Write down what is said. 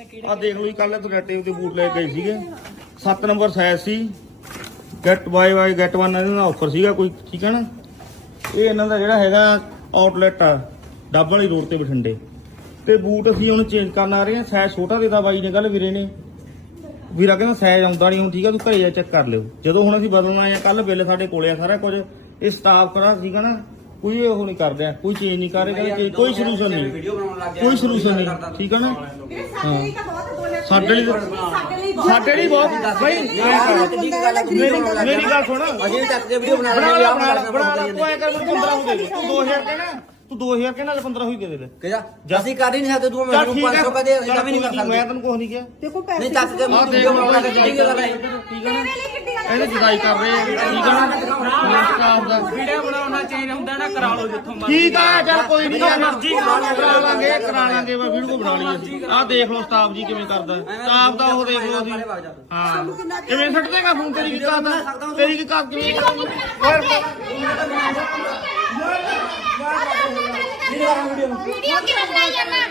ਆ ਦੇਖ ਲਓ ਜੀ ਕੱਲ ਤੁਹਾਡੇ ਤੇ ਬੂਟ ਲੈ ਕੇ ਗਏ ਸੀਗੇ। 7 ਨੰਬਰ ਸਾਈਜ਼ ਸੀ। Get buy buy get one ਇਹਨਾਂ ਦਾ ਆਫਰ ਸੀਗਾ ਕੋਈ, ਠੀਕ ਹੈ ਨਾ? ਇਹ ਇਹਨਾਂ ਦਾ ਜਿਹੜਾ ਹੈਗਾ ਆਊਟਲੈਟ ਆ, ਡੱਬ ਵਾਲੀ ਰੋਡ ਤੇ ਬਠਿੰਡੇ। ਤੇ ਬੂਟ ਅਸੀਂ ਹੁਣ ਚੇਂਜ ਕਰਨ ਆ ਰਹੇ ਹਾਂ ਸਾਈਜ਼ ਛੋਟਾ ਦੇਦਾ ਬਾਈ ਨੇ ਕੱਲ ਵੀਰੇ ਨੇ। ਵੀਰਾ ਕਹਿੰਦਾ ਸਾਈਜ਼ ਆਉਂਦਾ ਨਹੀਂ ਹੁਣ, ਠੀਕ ਆ, ਤੂੰ ਘਰੇ ਜਾ ਚੈੱਕ ਕਰ ਲਿਓ। ਜਦੋਂ ਹੁਣ ਅਸੀਂ ਬਦਲਣਾ ਆਏ ਕੱਲ ਬਿੱਲ ਸਾਡੇ ਕੋਲੇ ਆ ਸਾਰਾ ਕੁਝ। ਇਹ ਸਟਾਫ ਕਰਾ ਸੀਗਾ ਨਾ? ਕੋਈ ਉਹ ਨਹੀਂ ਕਰਦੇ ਆ ਕੋਈ ਚੇਂਜ ਨਹੀਂ ਕਰ ਰਿਹਾ ਕੋਈ ਸੋਲੂਸ਼ਨ ਨਹੀਂ। ਵੀਡੀਓ ਬਣਾਉਣ ਲੱਗ ਗਿਆ ਕੋਈ ਸੋਲੂਸ਼ਨ ਨਹੀਂ ਠੀਕ ਆ ਨਾ? ਵੀਰੇ ਸਾਡੇ ਲਈ ਤਾਂ ਬਹੁਤ ਬੋਲਿਆ ਸਾਡੇ ਲਈ ਸਾਡੇ ਲਈ ਬਹੁਤ ਸਾਡੇ ਲਈ ਬਹੁਤ ਬਈ ਮੇਰੀ ਗੱਲ ਸੁਣ ਅਜੇ ਤੱਕ ਵੀਡੀਓ ਬਣਾ ਬਣਾ ਰਹੇ ਲਾ ਆ ਬਣਾ ਲਾ ਬਣਾ ਲਾ ਤੂੰ ਐ ਕਰ ਮੈਨੂੰ 15 ਹੋ ਦੇ ਦੇ ਤੂੰ 2000 ਕਹਿਣਾ। ਤੂੰ 2000 ਕਹਿਣਾ ਤੇ 15 ਹੋਈ ਦੇ ਦੇ ਕਿਹਾ ਅਸੀਂ ਕਰ ਹੀ ਨਹੀਂ ਸਕਦੇ ਤੂੰ ਚੱਲ ਮੈਨੂੰ ਠੀਕ ਹੈ। 500 ਕਦੇ ਅਸੀਂ ਤਾਂ ਵੀ ਨਹੀਂ ਕਰ ਮੈਂ ਸਕਦੇ। ਤੈਨੂੰ ਕੁਝ ਨਹੀਂ ਕਿਹਾ। ਦੇਖੋ ਪੈਸੇ ਨਹੀਂ ਤੱਕ ਕੇ ਆਹ ਦੇਖ ਵੀਡੀਓ ਗਿਆ ਠੀਕ ਹੈ ਠੀਕ ਹੈ ਨਾ ਮੇਰੇ ਲਈ ਕਿੱਡੀ ਗੱਲ ਇਹਨੇ ਜੁਦਾਈ ਕਰ ਰਹੇ ਆ। ਠੀਕ ਹੈ ਨਾ ਸਟਾਫ ਦਾ ਵੀਡੀਓ ਬਣਾਉਣਾ ਚਾਹੀਦਾ ਹੁੰਦਾ ਨਾ ਕਰਾ ਲਓ ਜਿੱਥੋਂ ਮਰਜ਼ੀ। ਠੀਕ ਆ ਚੱਲ ਕੋਈ ਨਹੀਂ ਐਨਰਜੀ ਕਰਾ ਲਾਂਗੇ ਕਰਾ ਲਾਂਗੇ ਮੈਂ ਵੀਡੀਓ ਬਣਾ ਲਈ। ਆਹ ਦੇਖ ਲਓ ਸਟਾਫ ਜੀ ਕਿਵੇਂ ਕਰਦਾ। ਸਟਾਫ ਦਾ ਉਹ ਦੇਖ ਲਓ ਅਸੀਂ ਹਾਂ। ਕਿਵੇਂ ਸੱਟ ਦੇਗਾ ਫੋਨ ਤੇਰੀ ਕੀ ਕਾਤ ਤੇਰੀ ਕੀ ਕਾਤ ਕਿਵੇਂ ਕਿਵੇਂ ਬਣਾਈ ਜਾਂਦਾ